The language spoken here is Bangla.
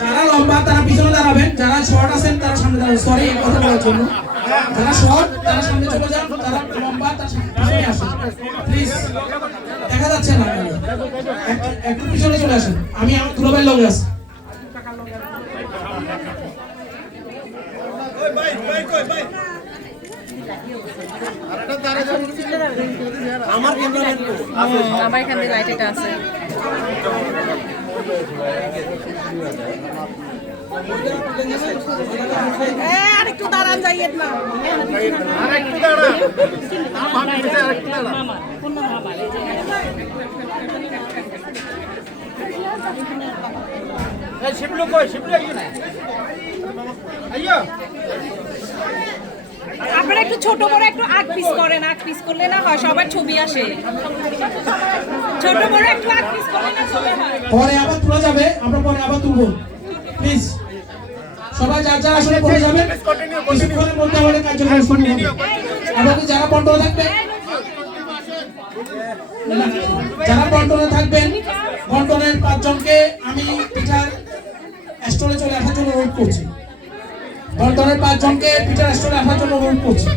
যারা লম্বা তারা পিছনে দাঁড়াবেন, যারা শর্ট আছেন তারা সামনে দাঁড়াবেন। সরি এই কথা বলার জন্য। যারা শর্ট তারা সামনে চলে যান, যারা লম্বা তারা পিছনে আসেন প্লিজ। দেখা যাচ্ছে না, একটু পিছনে চলে আসেন। আমি আমার দুলাভাইয়ের লগে আছি। আমার এখানে লাইট এটা আছে। আরেকটু দাঁড়ান, যাইয়েন না। আপনারা একটু ছোট করে একটু 8 পিস করেন, 8 পিস করলে না হয় সবার ছবি আসে। ছোট বড় একটু 8 পিস করলে না ছবি হয়। পরে আবার তোলা যাবে, আমরা পরে আবার তুলবো প্লিজ। সবাই যার যার আসলে পড়ে যাবেন, কিছুক্ষণের মধ্যে আমাদের কার্যক্রম শুরু হবে। আমাদের যারা বন্টনে থাকবেন, যারা বন্টনে থাকবেন, বন্টনের 5 জনকে আমি পিঠার স্টলে চলে আসার জন্য অনুরোধ করছি। বন্টনের 5 জনকে পিঠার স্টলে আসার জন্য অনুরোধ করছি।